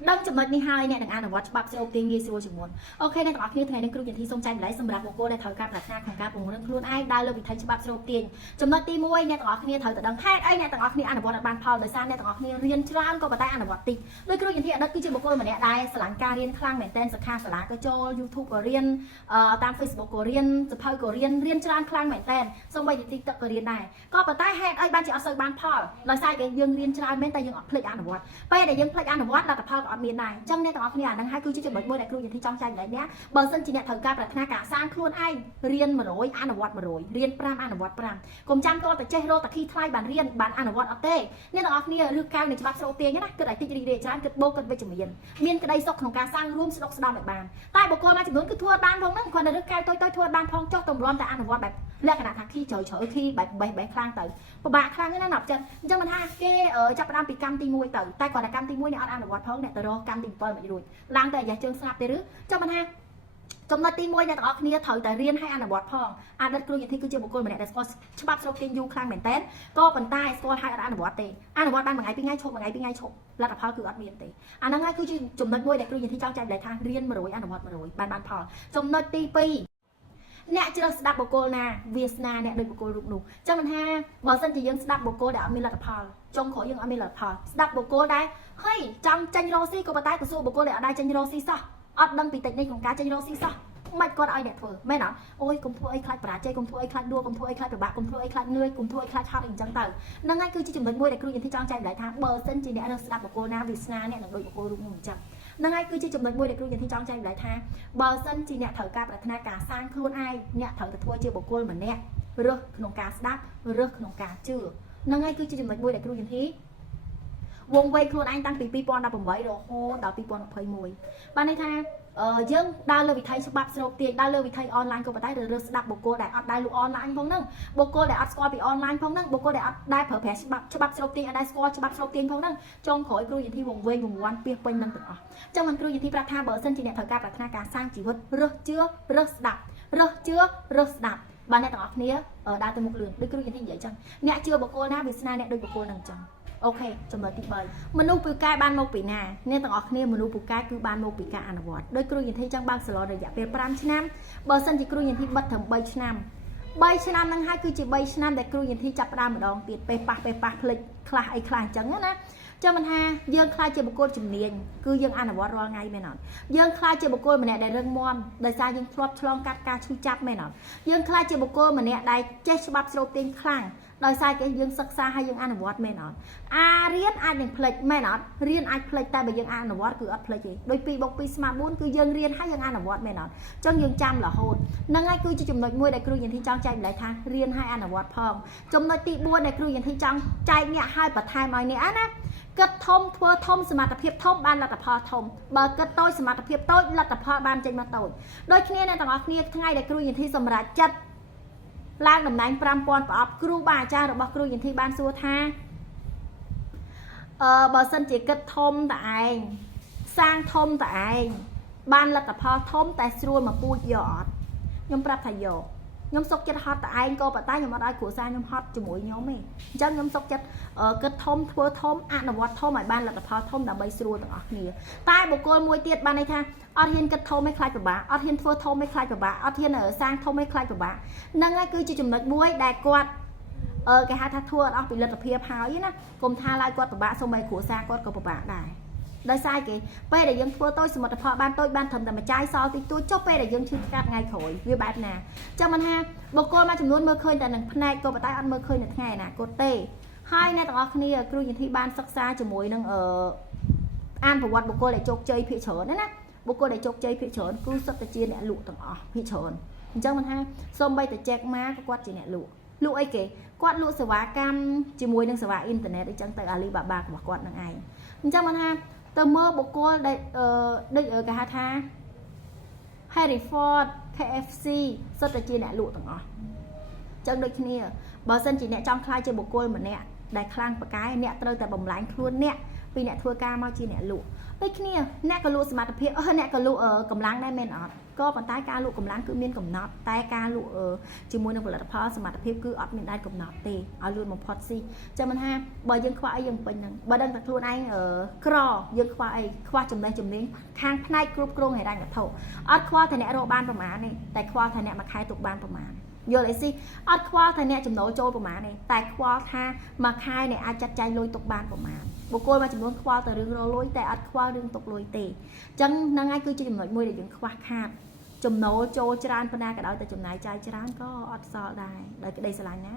ដឹងចំណុចនេះហើយអ្នកនឹងអនុវត្តច្បាប់ស្រូបទាញងាយស្រួលជាងមុនអូខេអ្នកទាំងអស់គ្នាថ្ងៃនេះគ្រូយន្តទីសូមចែកម្លែកសម្រាប់បុគ្គលដែលត្រូវការប្រាថ្នាក្នុងការពង្រឹងខ្លួនឯងដើរលើវិថីច្បាប់ស្រូបទាញចំណុចទី1អ្នកទាំងអស់គ្នាត្រូវតែដឹងហេតុអីអ្នកទាំងអស់គ្នាអនុវត្តឲ្យបានផលដោយសារអ្នកទាំងអស់គ្នារៀនច្រើនក៏ប៉ុន្តែអនុវត្តតិចដោយគ្រូយន្តទីអតីតគឺជាបុគ្គលម្នាក់ដែលស្រឡាញ់ការរៀនខ្លាំងមែនទែនសិក្ខាសាលាក៏ចូល YouTube ក៏រៀនតាម Facebook ក៏រៀនសភៅក៏រៀនច្រើនខ្លាំងមែនទែនសូម្បីតែ TikTok ក៏រៀនដែរក៏ប៉ុន្តែហេតុអីបានជាអត់សូវបានផលដោយសារតែយើងរៀនច្រើនមែនតែយើងអត់ភ្លេចអនុវត្តពេលដែលយើងភ្លេចអនុវត្តលទ្ធផលក៏អត់មានដែរអញ្ចឹងអ្នកទាំងអស់គ្នាអានឹងហើយគឺជាចំណុចមួយដែលគ្រូយន្តទីចង់ចែកម្លែកអ្នកបើសិនជាអ្នកត្រូវការប្រាថ្នាការសាងខ្លួនឯងរៀន100អនុវត្ត100រៀន5អនុវត្ត5កុំចាំតតែចេះរកតាគីថ្លៃបានរៀនបានអនុវត្តអត់ទេអ្នកទាំងអស់គ្នាឬកៅនៃច្បាប់ស្រូបទាញណាគិតឲ្យតិចរីករាយច្រើនគិតបូកគិតវិជ្ជមានក្តីសុខក្នុងការសាងរួមស្ដុកស្ដំឲ្យបានតែបុគ្គលមួយចំនួនគឺធ្វើបានផងហ្នឹងគាត់នៅរឹកកៅតូចធ្វើបានផងចុះតម្រាំតែអនុវត្តបែបលក្ខណៈថាខីជ្រៅខីបែបបេះខ្លាំងទៅពិបាកខ្លាំងណាស់ណាប់ចិត្តអញ្ចឹងមិនថាគេចាប់ផ្ដើមពីកម្មទី1ទៅតែគាត់តែកម្មទី1នេះអត់អនុវត្តផងអ្នកទៅរកកម្មទី7មិនរួចឡើងតែអាយ៉ាជើងស្លាប់ទេឬចាំមិនថាចំណុចទី1អ្នកទាំងអស់គ្នាត្រូវតែរៀនឲ្យអនុវត្តផងអតីតគ្រូយន្តទីគឺជាបុគ្គលម្នាក់ដែលស្គាល់ច្បាប់ស្រូបទាញយូរខ្លាំងមែនតើក៏ប៉ុន្តែស្គាល់ឲ្យអត់អនុវត្តទេអនុវត្តបានមួយថ្ងៃពីរថ្ងៃឈប់មួយថ្ងៃពីរថ្ងៃឈប់លទ្ធផលគឺអត់មានទេអាហ្នឹងហើយគឺជាចំណុចមួយដែលគ្រូយន្តទីចង់ចែកម្លែកថារៀន100អនុវត្ត100បានផលចំណុចទី2អ្នកជ្រើសស្ដាប់បុគ្គលណាវាសនាអ្នកដូចបុគ្គលរូបនោះចឹងមិនថាបើសិនជាយើងស្ដាប់បុគ្គលដែលអត់មានលទ្ធផលចុងក្រោយយើងអត់មានលទ្ធផលស្ដាប់បុគ្គលដែលហេចង់ចាញ់រកស៊ីក៏ប៉ុន្តែទៅសួរបុគ្គលដែលអត់ដែរចាញ់រកស៊ីសោះអត់ដឹងពីតិចនេះក្នុងការចាញ់រកស៊ីសោះមិនគាត់ឲ្យអ្នកធ្វើមែនអត់អូយកុំធ្វើអីខ្លាចបរាជ័យកុំធ្វើអីខ្លាចដួលកុំធ្វើអីខ្លាចពិបាកកុំធ្វើអីខ្លាចនឿយកុំធ្វើអីខ្លាចហត់អីអញ្ចឹងទៅហ្នឹងហើយគឺជាចំណុចមួយដែលគ្រូយន្តទីចង់ចែកម្លែកថាបើសិនជាអ្នករើសស្ដាប់បុគ្គលណាវាសនាអ្នកនឹងដូចបុគ្គលរូបនោះអញ្ចឹងហ្នឹងហើយគឺជាចំណុចមួយដែលគ្រូយន្តទីចង់ចែកម្លែកថាបើសិនជាអ្នកត្រូវការប្រាថ្នាការសាងខ្លួនឯងអ្នកត្រូវតែធ្វើជាបុគ្គលម្នាក់រើសក្នុងការស្ដាប់រើសក្នុងការជឿហ្នឹងហើយគឺជាចំណុចមួយដែលគ្រូយន្តទីវងវែងខ្លួនឯងតាំងពី2018រហូតដល់2021បានន័យថាយើងដើរលើវិថីច្បាប់ស្រូបទាញដើរលើវិថីអនឡាញក៏ប៉ុន្តែរើសស្ដាប់បុគ្គលដែលអត់ដើរលក់អនឡាញផងហ្នឹងបុគ្គលដែលអត់ស្គាល់ពីអនឡាញផងហ្នឹងបុគ្គលដែលអត់ដើរប្រើប្រាស់ច្បាប់ស្រូបទាញអត់ដើរស្គាល់ច្បាប់ស្រូបទាញផងហ្នឹងចុងក្រោយគ្រូយន្តទីវងវែងវង្វាន់ពាសពេញនឹងទាំងអស់អញ្ចឹងមិនគ្រូយន្តទីប្រាប់ថាបើសិនជាអ្នកត្រូវការប្រាថ្នាការសាងជីវិតរើសជឿរើសស្ដាប់រើសជឿរើសស្ដាប់បានអ្នកទាំងអស់គ្នាដើរទៅមុខលឿនដូចគ្រូយន្តទីនិយាយអញ្ចឹងអ្នកជឿបុគ្គលណាវាសនាអ្នកដូចបុគ្គលហ្នឹងអញ្ចឹងអូខេចំណុចទី3មនុស្សពូកែបានមកពីណាអ្នកទាំងអស់គ្នាមនុស្សពូកែគឺបានមកពីការអនុវត្តដោយគ្រូយន្តទីចង់បើកសាឡនរយៈពេល5ឆ្នាំបើសិនជាគ្រូយន្តទីបិទត្រឹម3ឆ្នាំហ្នឹងហើយគឺជា3ឆ្នាំដែលគ្រូយន្តទីចាប់ផ្ដើមម្ដងទៀតពេលប៉ះភ្លេចខ្លះអីខ្លះអញ្ចឹងណាចាំមិនថាយើងខ្លាចជាបុគ្គលជំនាញគឺយើងអនុវត្តរាល់ថ្ងៃមែនអត់យើងខ្លាចជាបុគ្គលម្នាក់ដែលរឹងមាំដោយសារយើងធ្លាប់ឆ្លងកាត់ការឈឺចាប់មែនអត់យើងខ្លាចជាបុគ្គលម្នាក់ដែលចេះច្បាប់ស្រូបទាញខ្លាំងដោយសារគេយើងសិក្សាហើយយើងអនុវត្តមែនអត់រៀនអាចនឹងភ្លេចមែនអត់រៀនអាចភ្លេចតែបើយើងអនុវត្តគឺអត់ភ្លេចទេដោយ2 + 2 = 4គឺយើងរៀនហើយយើងអនុវត្តមែនអត់អញ្ចឹងយើងចាំរហូតហ្នឹងហើយគឺជាចំណុចមួយដែលគ្រូយន្តទីចង់ចែកម្លែកថារៀនហើយអនុវត្តផងចំណុចទី4ដែលគ្រូយន្តទីចង់ចែកអ្នកឲ្យបន្ថែមឲ្យអ្នកណាគិតធំធ្វើធំសមត្ថភាពធំបានលទ្ធផលធំបើគិតតូចសមត្ថភាពតូចលទ្ធផលបានចេញមកតូចដូចគ្នាអ្នកទាំងអស់គ្នាថ្ងៃដែលគ្រូយន្តទីសម្រាប់ចិត្តឡើងតំណែង5000ប្រអប់គ្រូបាអាចារ្យរបស់គ្រូយន្តទីបានសួរថាបើសិនជាគិតធំតឯងសាងធំតឯងបានលទ្ធផលធំតែស្រួលមកពូជយកអត់ខ្ញុំប្រាប់ថាយកខ្ញុំសុកចិត្តហត់តឯងក៏ប៉ុន្តែខ្ញុំអត់ឲ្យគ្រួសារខ្ញុំហត់ជាមួយខ្ញុំទេអញ្ចឹងខ្ញុំសុកចិត្តគិតធំធ្វើធំអនុវត្តធំឲ្យបានលទ្ធផលធំដើម្បីស្រួលទាំងអស់គ្នាតែបុគ្គលមួយទៀតបានន័យថាអត់ហ៊ានគិតធំឲ្យខ្លាចពិបាកអត់ហ៊ានធ្វើធំឲ្យខ្លាចពិបាកអត់ហ៊ានសាងធំឲ្យខ្លាចពិបាកហ្នឹងហើយគឺជាចំណុចមួយដែលគាត់គេហៅថាធ្វើអត់អស់ពីលទ្ធភាពហើយណាកុំថាឡើយគាត់ពិបាកសូម្បីគ្រួសារគាត់ក៏ពិបាកដែរដោយសារគេពេលដែលយើងធ្វើតូចសមិទ្ធផលបានតូចបានត្រឹមតែមួយចាយសល់តិចតួចចុះពេលដែលយើងឈឺស្កាត់ថ្ងៃក្រោយវាបែបណាចាំមិនថាបុគ្គលមួយចំនួនមើលឃើញតែនឹងផ្នែកក៏ប៉ុន្តែអត់មើលឃើញនៅថ្ងៃអនាគតទេហើយអ្នកទាំងអស់គ្នាគ្រូយន្តទីបានសិក្សាជាមួយនឹងអានប្រវត្តិបុគ្គលដែលជោគជ័យភាគច្រើនណាបុគ្គលដែលជោគជ័យភាគច្រើនគឺសុទ្ធតែជាអ្នកលក់ទាំងអស់ភាគច្រើនអញ្ចឹងមិនថាសូម្បីតែ Jack Ma ក៏គាត់ជាអ្នកលក់អីគេគាត់លក់សេវាកម្មជាមួយនឹងសេវាអ៊ីនធឺណិតអីចឹងទៅ Alibaba របស់គាត់នឹងឯងអញ្ចឹងមិនថាទៅមើលបុគ្គលដែលដូចគេហៅថា Harry Ford KFC សុទ្ធតែជាអ្នកលក់ទាំងអស់ចឹងដូចគ្នាបើសិនជាអ្នកចង់ខ្លាចជាបុគ្គលម្នាក់ដែលខ្លាំងប៉ាកែអ្នកត្រូវតែបំលែងខ្លួនអ្នក ពីអ្នកធ្វើការមកជាអ្នកលក់ដូចគ្នាអ្នកក៏លក់សមត្ថភាពអ្នកក៏លក់កម្លាំងដែរមែនអត់ក៏ប៉ុន្តែការលក់កម្លាំងគឺមានកំណត់តែការលក់ជាមួយនឹងផលិតផលសមត្ថភាពគឺអត់មានដែនកំណត់ទេឲ្យលឿនបំផុតស៊ីចាំមិនថាបើយើងខ្វះអីយើងពេញហ្នឹងបើដឹងតែខ្លួនឯងក្រយើងខ្វះអីខ្វះចំណេះជំនាញខាងផ្នែកគ្រប់គ្រងហិរញ្ញវត្ថុអត់ខ្វល់តែអ្នករកបានប្រមាណទេតែខ្វល់ថាអ្នកមួយខែទុកបានប្រមាណយល់អីស៊ីអត់ខ្វល់ថាអ្នកចំណូលចូលប្រមាណទេតែខ្វល់ថាមួយខែអ្នកអាចចាត់ចែងលុយទុកបានប្រមាណបុគ្គលមួយចំនួនខ្វល់តែរឿងរលុយតែអត់ខ្វល់រឿងទុកលុយទេអញ្ចឹងហ្នឹងហើយគឺជាចំណុចមួយដែលយើងខ្វះខាតចំណូលចូលច្រើនប៉ុណ្ណាក៏ដោយតែចំណាយចាយច្រើនក៏អត់សល់ដែរដោយក្តីស្រឡាញ់ណា